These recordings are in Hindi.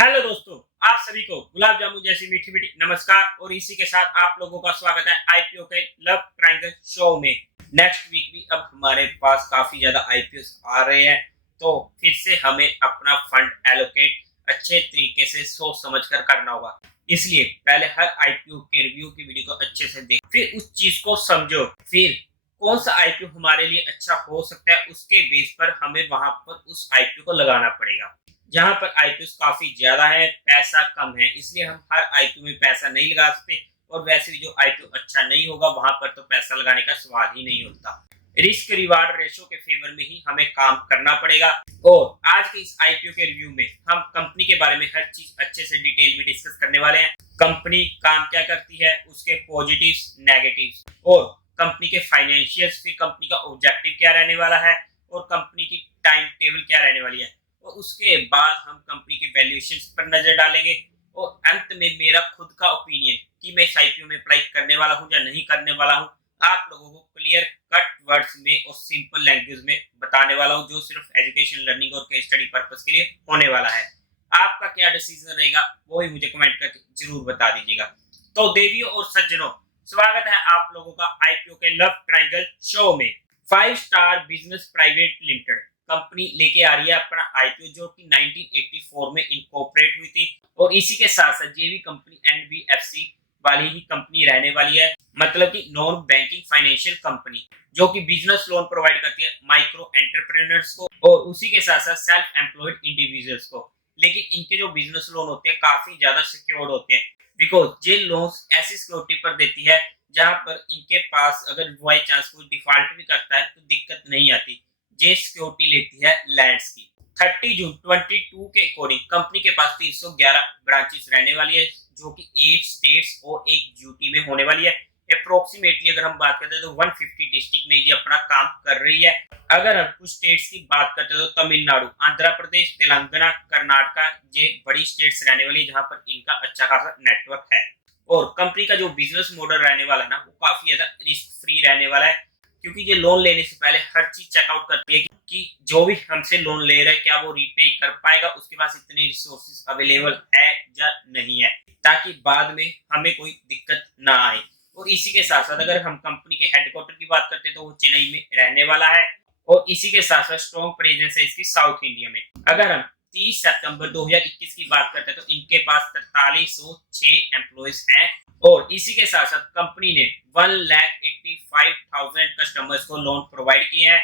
हेलो दोस्तों, आप सभी को गुलाब जामुन जैसी मीठी मीठी नमस्कार। और इसी के साथ आप लोगों का स्वागत है आईपीओ के लव ट्रायंगल शो में। नेक्स्ट वीक भी अब हमारे पास काफी ज्यादा आईपीओ आ रहे हैं, तो फिर से हमें अपना फंड एलोकेट अच्छे तरीके से सोच समझ कर करना होगा। इसलिए पहले हर आईपीओ के रिव्यू की वीडियो को अच्छे से देखो, फिर उस चीज को समझो, फिर कौन सा आईपीओ हमारे लिए अच्छा हो सकता है उसके बेस पर हमें वहां पर उस आईपीओ को लगाना पड़ेगा। जहां पर आईपीओ काफी ज्यादा है, पैसा कम है, इसलिए हम हर आईपीओ में पैसा नहीं लगा सकते। और वैसे भी जो आईपीओ अच्छा नहीं होगा वहां पर तो पैसा लगाने का सवाल ही नहीं होता। रिस्क रिवार्ड रेशो के फेवर में ही हमें काम करना पड़ेगा। और आज के इस आईपीओ के रिव्यू में हम कंपनी के बारे में हर चीज अच्छे से डिटेल में डिस्कस करने वाले हैं। कंपनी काम क्या करती है, उसके पॉजिटिव्स नेगेटिव्स, और कंपनी के फाइनेंशियल्स, फिर कंपनी का ऑब्जेक्टिव क्या रहने वाला है, और कंपनी की टाइम टेबल क्या रहने वाली है। और उसके बाद हम कंपनी के वैल्यूएशंस पर नजर डालेंगे। और अंत में मेरा खुद का ओपिनियन कि मैं इस आईपीओ में अप्लाई करने वाला हूं या नहीं करने वाला हूं, आप लोगों को क्लियर कट वर्ड्स में और सिंपल लैंग्वेज में बताने वाला हूं, जो सिर्फ एजुकेशन लर्निंग और केस स्टडी पर्पस के लिए होने वाला है। आपका क्या डिसीजन रहेगा वो ही मुझे कमेंट करके जरूर बता दीजिएगा। तो देवियों और सज्जनों, स्वागत है आप लोगों का आईपीओ के लव ट्रायंगल शो में। 5 star business private limited company लेके आ रही है अपना आईपीओ, जो कि 1984 में इनकॉर्पोरेट हुई थी। और इसी के साथ साथ ये भी कंपनी एनबीएफसी वाली ही कंपनी रहने वाली है, मतलब कि नॉन बैंकिंग फाइनेंशियल कंपनी, जो कि बिजनेस लोन प्रोवाइड करती है माइक्रो एंटरप्रेन्योर्स को और उसी के साथ साथ सेल्फ एम्प्लॉयड इंडिविजुअल्स को। लेकिन इनके जो बिजनेस लोन होते हैं काफी ज्यादा सिक्योर्ड होते हैं, बिकॉज ये लोन्स ऐसी सिक्योरिटी पर देती है जहां पर इनके पास अगर बाई चांस कोई डिफॉल्ट भी करता है तो दिक्कत नहीं आती। जे सिक्योरिटी लेती है लैंड्स की। 30 जून 22 के अकॉर्डिंग कंपनी के पास 311 ब्रांचेस रहने वाली है, जो कि 8 स्टेट्स और एक यूटी में होने वाली है। अप्रोक्सीमेटली अगर हम बात करते हैं तो 150 डिस्ट्रिक्ट में ये अपना काम कर रही है। अगर हम कुछ स्टेट्स की बात करते हैं तो तमिलनाडु, आंध्र प्रदेश, तेलंगाना, कर्नाटका, ये बड़ी स्टेट्स रहने वाली है जहां पर इनका अच्छा खासा नेटवर्क है। और कंपनी का जो बिजनेस मॉडल रहने वाला है ना, वो काफी ज्यादा रिस्क फ्री रहने वाला है, क्योंकि ये लोन लेने से पहले हर चीज चेकआउट करती है कि जो भी हमसे लोन ले रहा है क्या वो रीपे कर पाएगा, उसके पास इतनी रिसोर्सेज अवेलेबल है या नहीं है, ताकि बाद में हमें कोई दिक्कत ना आए। और इसी के साथ साथ अगर हम कंपनी के हेडक्वार्टर की बात करते हैं तो वो चेन्नई में रहने वाला है। और इसी के साथ साथ स्ट्रॉन्ग प्रेजेंस है इसकी साउथ इंडिया में। अगर हम 30 सितंबर 2021 की बात करते हैं तो इनके पास 4306 एम्प्लॉइज हैं। और इसी के साथ साथ कंपनी ने 1,85,000 कस्टमर्स को लोन प्रोवाइड किए हैं।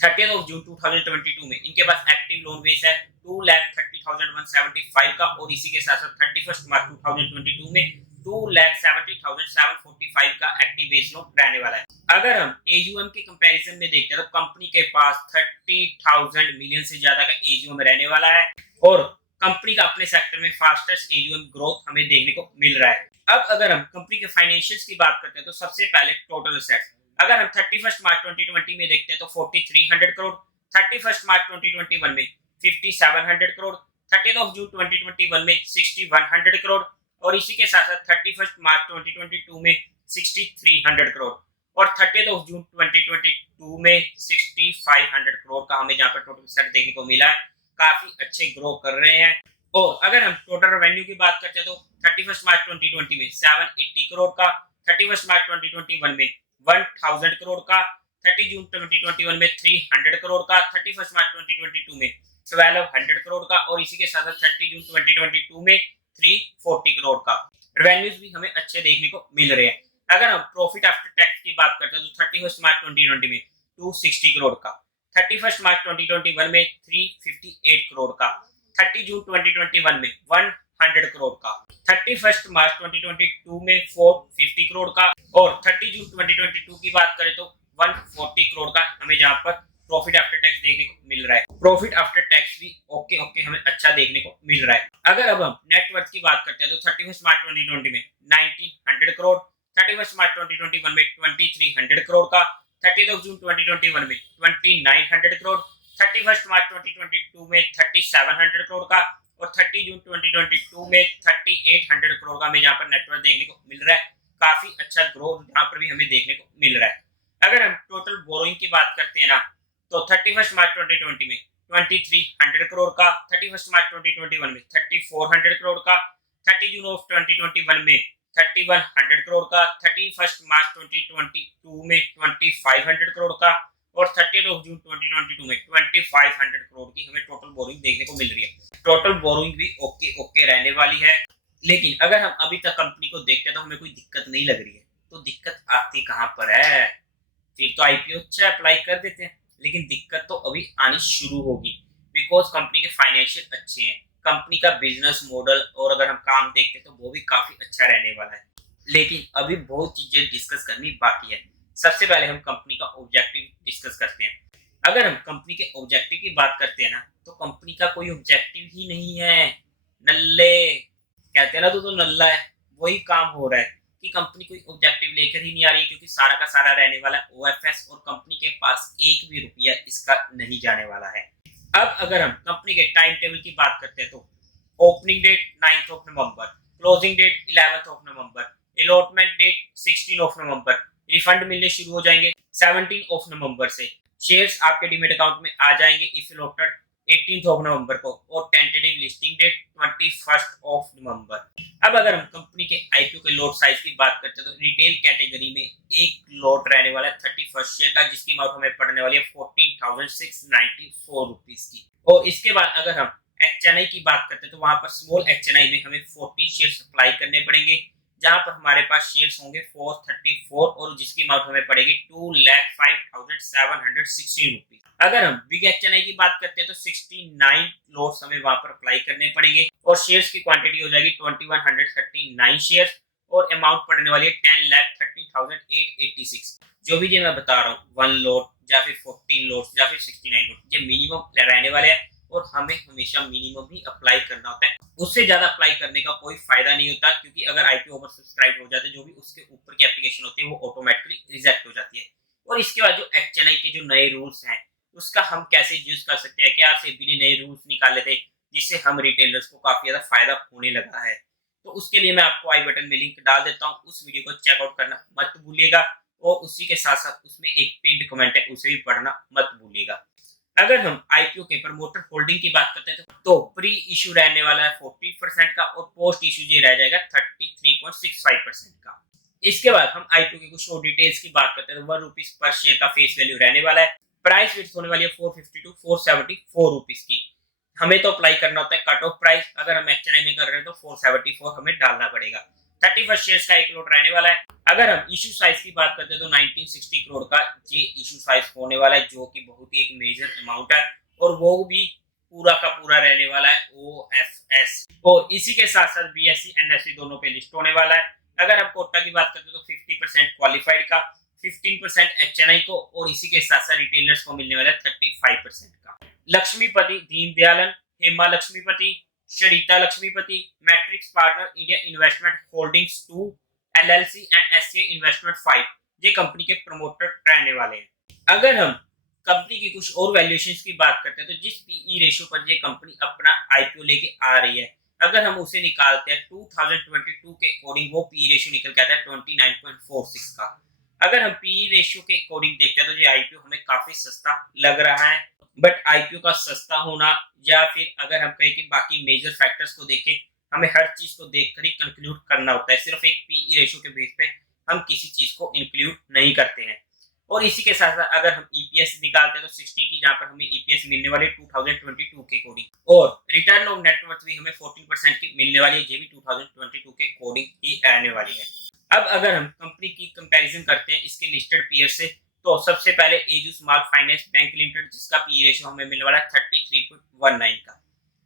30 जून 2022 में इनके पास एक्टिव लोन बेस है 2,30,175 का। और इसी के साथ साथ 31 मार्च 2022 में 2,70,745 का एक्टिव बेस लोन रहने वाला है। अगर हम एयूएम के कंपैरिजन में देखते हैं तो कंपनी के पास 30,000 मिलियन से ज्यादा का एयूएम रहने वाला है। और कंपनी का अपने सेक्टर में फास्टेस्ट एयूएम ग्रोथ हमें देखने को मिल रहा है। अब अगर हम कंपनी के फाइनेंशियल्स की बात करते हैं तो सबसे पहले टोटल असेट्स अगर हम 31 मार्च 2020 में देखते हैं तो 4,300 करोड़, 31 मार्च 2021 में 5,700 करोड़, 30 जून 2021 में 6,100 करोड़, और इसी के साथ साथ 31 मार्च 2022 में 6,300 करोड़, और 30 जून 2022 में 6,500 करोड़ का हमें जहां पर टोटल असेट देखने को मिला है। काफी अच्छे ग्रो कर रहे हैं। और अगर हम टोटल रेवेन्यू की बात करते हैं तो 31 मार्च 2020 में 780 करोड़ का, 31 मार्च 2021 में 1,000 करोड़ का, 30 जून 2021 में 300 करोड़ का, 31 मार्च 2022 में 1,200 करोड़ का, और इसी के साथ साथ 30 जून 2022 में 340 करोड़ का। रेवेन्यूज भी हमें अच्छे देखने को मिल रहे हैं। अगर हम प्रॉफिट आफ्टर टैक्स की बात करते हैं तो 31 मार्च 2020 में 260 करोड़ का, 31 मार्च 2021 में 358 करोड़ का, 30 जून 2021 में 100 करोड़ का, 31 मार्च 2022 में 450 करोड़ का, और 30 जून 2022 की बात करें तो 140 करोड़ का हमें जहां पर प्रॉफिट आफ्टर टैक्स देखने को मिल रहा है। प्रॉफिट आफ्टर टैक्स भी ओके हमें अच्छा देखने को मिल रहा है। अगर अब हम नेटवर्थ की बात करते हैं तो 31 मार्च 2020 में 1,900 करोड़, 31 मार्च 2021 में 2,300 करोड़ का, 30 जून 2021 में 2,900 करोड़, 31 मार्च 2022 में 3,700 करोड़ का, और 30 जून 2022 में 3,800 करोड़ का हमें जहां पर नेटवर्थ देखने को मिल रहा है। काफी अच्छा ग्रोथ यहाँ पर भी हमें देखने को मिल रहा है। अगर हम टोटल बोरोइंग की बात करते हैं ना तो 31 मार्च 2020 में 2300 करोड़ का, 31 मार्च 2021 में 3400 करोड़ का, 30 जून ऑफ 2021 में 3100 करोड़ का, 31 मार्च 2022 में 2500 करोड़ का और 30 जून 2022 में 2500 करोड़ की हमें टोटल बोरिंग देखने को मिल रही है। टोटल बोरिंग भी ओके रहने वाली है। लेकिन अगर हम अभी तक कंपनी को देखते हैं तो हमें कोई दिक्कत नहीं लग रही है, तो दिक्कत आती कहां पर है? फिर तो आईपीओ अच्छा अप्लाई कर देते हैं, लेकिन दिक्कत तो अभी आनी शुरू होगी, बिकॉज कंपनी के फाइनेंशियल अच्छे हैं, कंपनी का बिजनेस मॉडल और अगर हम काम देखते हैं तो वो भी काफी अच्छा रहने वाला है। लेकिन अभी बहुत चीजें डिस्कस करनी बाकी है। सबसे पहले हम कंपनी का ऑब्जेक्टिव डिस्कस करते हैं। अगर हम कंपनी के ऑब्जेक्टिव की बात करते हैं ना, तो कंपनी का कोई ऑब्जेक्टिव ही नहीं है। नल्ले कहते हैं ना, तो नल्ला है, वही काम हो रहा है कि कंपनी कोई ऑब्जेक्टिव लेकर ही नहीं आ रही है, क्योंकि सारा का सारा रहने वाला है ओएफएस और कंपनी के पास एक भी रुपया इसका नहीं जाने वाला है। अब अगर हम कंपनी के टाइम टेबल की बात करते हैं तो ओपनिंग डेट 9 नवंबर, क्लोजिंग डेट 11 नवंबर, अलॉटमेंट डेट 16 नवंबर, रिफंड मिलने शुरू हो जाएंगे 17 नवंबर से, शेयर्स आपके डीमेट अकाउंट में आ जाएंगे इफ अलॉटेड 18 नवंबर को और टेंटेटिव लिस्टिंग डेट 21 नवंबर। अब अगर हम कंपनी के आईपीओ के लॉट साइज की बात करते हैं तो रिटेल कैटेगरी में एक लॉट रहने वाला है 31 शेयर का, जिसकी अमाउंट हमें पड़ने वाली है 14,694 रुपीज की। और इसके बाद अगर हम एचएनआई की बात करते हैं तो वहां पर स्मॉल एचएनआई में हमें 14 शेयर अप्लाई करने पड़ेंगे, जहां पर हमारे पास शेयर्स होंगे 434 और जिसकी अमाउंट हमें पड़ेगी 2,05,716 रुपीज। अगर हम बिग एचएनआई की बात करते हैं तो 69 लॉट्स हमें वहां पर अप्लाई करने पड़ेंगे और शेयर्स की क्वांटिटी हो जाएगी 2139 शेयर्स और अमाउंट पड़ने वाली है 10,30,886। जो भी ये मैं बता रहा हूँ 1 लॉट या फिर 14 लॉट्स या फिर 69 लॉट, ये मिनिमम रहने वाले हैं और हमें हमेशा मिनिमम ही अप्लाई करना होता है। उससे ज्यादा अप्लाई करने का कोई फायदा नहीं होता, क्योंकि अगर आईपीओ ओवर सब्सक्राइब हो जाते हैं, जो भी उसके ऊपर की एप्लीकेशन होती है वो ऑटोमेटिकली रिजेक्ट हो जाती है। और इसके बाद जो एचएनआई के जो नए रूल्स हैं उसका हम कैसे यूज कर सकते हैं, क्या सेबी ने नए रूल्स निकाले थे जिससे हम रिटेलर्स को काफी ज्यादा फायदा होने लगा है। तो उसके लिए मैं आपको आई बटन में लिंक डाल देता हूँ, उस वीडियो को चेकआउट करना मत भूलिएगा और उसी के साथ साथ उसमें एक पिन्ड कमेंट है उसे भी पढ़ना मत भूलिएगा। अगर हम आईपीओ के प्रमोटर होल्डिंग की बात करते हैं तो प्री इशू रहने वाला है 40% का और पोस्ट इशू ये रह जाएगा 33.65% का। इसके बाद हम आईपीओ की कुछ और डिटेल्स की बात करते हैं तो 1 रुपीज पर शेयर का फेस वैल्यू रहने वाला है। प्राइस फिक्स होने वाली है 450 टू 474 रुपीज की। हमें तो अप्लाई करना होता है कट ऑफ प्राइस, अगर हम एचएनआई में कर रहे हैं तो 474 हमें डालना पड़ेगा। 31 शेयर्स का एक लॉट रहने वाला है। अगर हम इशू साइज की बात करते हैं तो 1960 करोड़ का ये इशू साइज होने वाला है, जो कि बहुत ही एक मेजर अमाउंट है और वो भी पूरा का पूरा रहने वाला है ओएफएस। और इसी के साथ साथ बीएसई एनएसई दोनों पे लिस्ट होने वाला है। अगर हम कोटा की बात करते हैं तो 50% क्वालिफाइड का, 15% एचएनआई को और इसी के साथ साथ रिटेलर्स को मिलने वाला है 35% का। Lakshmipathy Deenadayalan, Hema Lakshmipathy, Sharitha Lakshmipathy, matrix partner India investment holdings 2 LLC and SCA investment 5 ये कंपनी के प्रमोटर रहने वाले हैं। अगर हम कंपनी की कुछ और वैल्यूएशंस की बात करते हैं तो जिस पीई रेशियो पर ये कंपनी अपना आईपीओ लेके आ रही है, अगर हम उसे निकालते हैं 2022 के अकॉर्डिंग वो पीई रेशियो निकल के आता है 29.46 का। अगर हम पीई रेशियो के अकॉर्डिंग देखते हैं तो ये आईपीओ हमें काफी सस्ता लग रहा है। बट आईपीओ का सस्ता होना या फिर अगर हम कहें कि बाकी मेजर फैक्टर्स को देखें, हमें हर चीज को देखकर ही कंक्लूड करना होता है। सिर्फ एक पीई रेशियो के बेस पे हम किसी चीज को इंक्लूड नहीं करते हैं। और इसी के साथ साथ अगर हम ईपीएस निकालते हैं तो 60 की, जहां पर हमें ईपीएस मिलने वाली है 2022 के अकॉर्डिंग और रिटर्न ऑन नेटवर्थ भी हमें 14% की मिलने वाली है, ये भी 2022 के अकॉर्डिंग ही रहने वाली है। अब अगर हम कंपनी की कंपैरिजन करते हैं इसके लिस्टेड पीयर से, तो सबसे पहले edu small finance bank limited, जिसका पीई रेशियो हमें मिलने वाला है 33.19 का।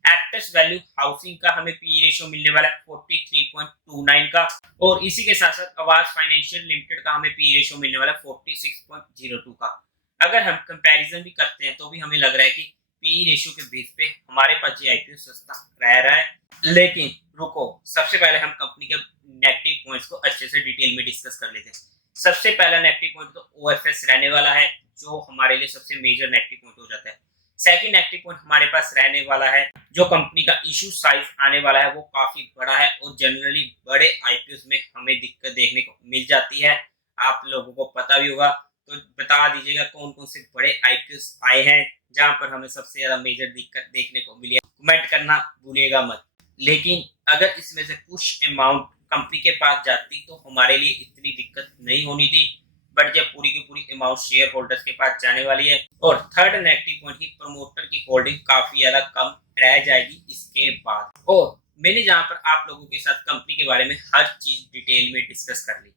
एक्टर्स वैल्यू हाउसिंग का हमें पीई रेशियो मिलने वाला है 43.29 का और इसी के साथ साथ आवाज फाइनेंशियल लिमिटेड का हमें पीई रेशियो मिलने वाला है 46.02 का। अगर हम कंपैरिजन भी करते हैं तो भी हमें लग रहा है कि पीई रेशियो के बेस पे हमारे पास ये आईपीओ सस्ता रह रहा है। लेकिन रुको, सबसे पहले हम कंपनी के नेगेटिव पॉइंट्स को अच्छे से डिटेल में डिस्कस कर लेते हैं। सबसे पहला नेगेटिव पॉइंट तो ओएफएस रहने वाला है, जो हमारे लिए सबसे मेजर नेगेटिव पॉइंट हो जाता है। सेकंड नेगेटिव पॉइंट हमारे पास रहने वाला है जो कंपनी का इशू साइज आने वाला है वो काफी बड़ा है और जनरली बड़े आईपीओ में हमें दिक्कत देखने को मिल जाती है। आप लोगों को पता भी होगा, तो बता दीजिएगा कौन कौन से बड़े आईपीओ आए हैं जहां पर हमें सबसे ज्यादा मेजर दिक्कत देखने को मिली है। कमेंट करना भूलिएगा मत। लेकिन अगर इसमें से कुछ अमाउंट कंपनी के पास जाती तो हमारे लिए इतनी दिक्कत नहीं होनी थी, बट जब पूरी की पूरी अमाउंट शेयर होल्डर्स के पास जाने वाली है। और थर्ड नेगेटिव पॉइंट की प्रमोटर की होल्डिंग काफी ज्यादा कम रह जाएगी इसके बाद। और मैंने जहां पर आप लोगों के साथ कंपनी के बारे में हर चीज डिटेल में डिस्कस कर ली।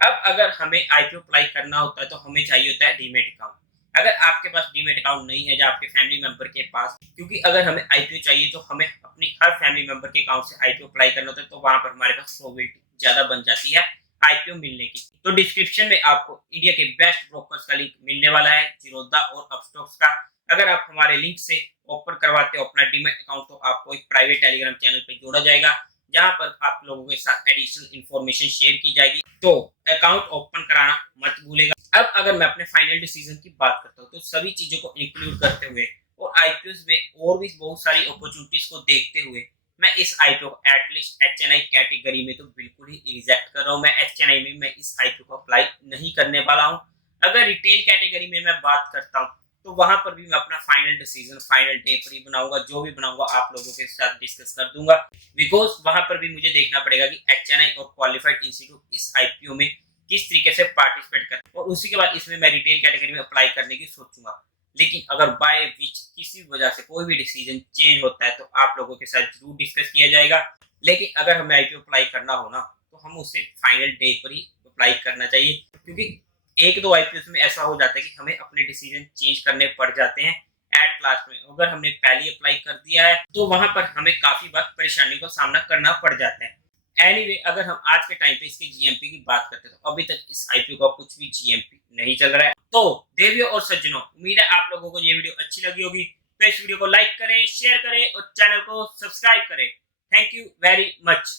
अब अगर हमें आईपीओ अप्लाई करना होता है तो हमें चाहिए होता है डीमेट अकाउंट। अगर आपके पास डीमेट अकाउंट नहीं है या आपके फैमिली मेंबर के पास, क्योंकि अगर हमें आईपीओ चाहिए तो हमें अपनी हर फैमिली मेंबर के अकाउंट से आईपीओ अप्लाई करना होता है, तो वहां पर हमारे पास प्रोबेबिलिटी ज्यादा बन जाती है आईपीओ मिलने की। तो डिस्क्रिप्शन में आपको इंडिया के बेस्ट ब्रोकर्स का लिंक मिलने वाला है, जीरोधा और अपस्टॉक्स का। अगर आप हमारे लिंक से ओपन करवाते हो अपना डीमेट अकाउंट तो आपको एक प्राइवेट टेलीग्राम चैनल पे जोड़ा जाएगा, जहां पर आप लोगों के साथ एडिशनल इंफॉर्मेशन शेयर की जाएगी। तो अकाउंट ओपन कराना मत भूलेगा। अब अगर मैं अपने फाइनल डिसीजन की बात करता हूँ तो सभी चीजों को इंक्लूड करते हुए और आईपीओ में और भी बहुत सारी अपॉर्चुनिटीज को देखते हुए मैं इस आईपीओ को एटलीस्ट एचएनआई कैटेगरी में तो बिल्कुल ही रिजेक्ट कर रहा हूँ। मैं एचएनआई में मैं इस आईपीओ को अप्लाई नहीं करने वाला हूँ। अगर रिटेल कैटेगरी में मैं बात करता हूँ तो वहां पर भी मैं अपना फाइनल डिसीजन फाइनल डे पर ही बनाऊंगा। जो भी बनाऊंगा आप लोगों के साथ डिस्कस कर दूंगा, बिकॉज वहां पर भी मुझे देखना पड़ेगा कि एचएनआई और क्वालिफाइड इंस्टीट्यूट इस आईपीओ में किस तरीके से पार्टिसिपेट कर, और उसी के बाद इसमें मैं रिटेल कैटेगरी में अप्लाई करने की सोचूंगा। लेकिन अगर बाय विच किसी वजह से कोई भी डिसीजन चेंज होता है तो आप लोगों के साथ जरूर डिस्कस किया जाएगा। लेकिन अगर हमें आईपीओ अप्लाई करना हो ना तो हम उसे फाइनल डे पर ही अप्लाई करना चाहिए, क्योंकि एक दो आईपीओ में ऐसा हो जाता है कि हमें अपने डिसीजन चेंज करने पड़ जाते हैं एट लास्ट में। अगर हमने पहले अप्लाई कर दिया है तो वहां पर हमें काफी बार परेशानी का सामना करना पड़ जाता है। एनीवे, अगर हम आज के टाइम पे इसके जीएमपी की बात करते हैं तो अभी तक इस आईपीओ का कुछ भी जीएमपी नहीं चल रहा है। तो देवियों और सज्जनों, उम्मीद है आप लोगों को ये वीडियो अच्छी लगी होगी। तो इस वीडियो को लाइक करें, शेयर करें और चैनल को सब्सक्राइब करें। Thank you very much.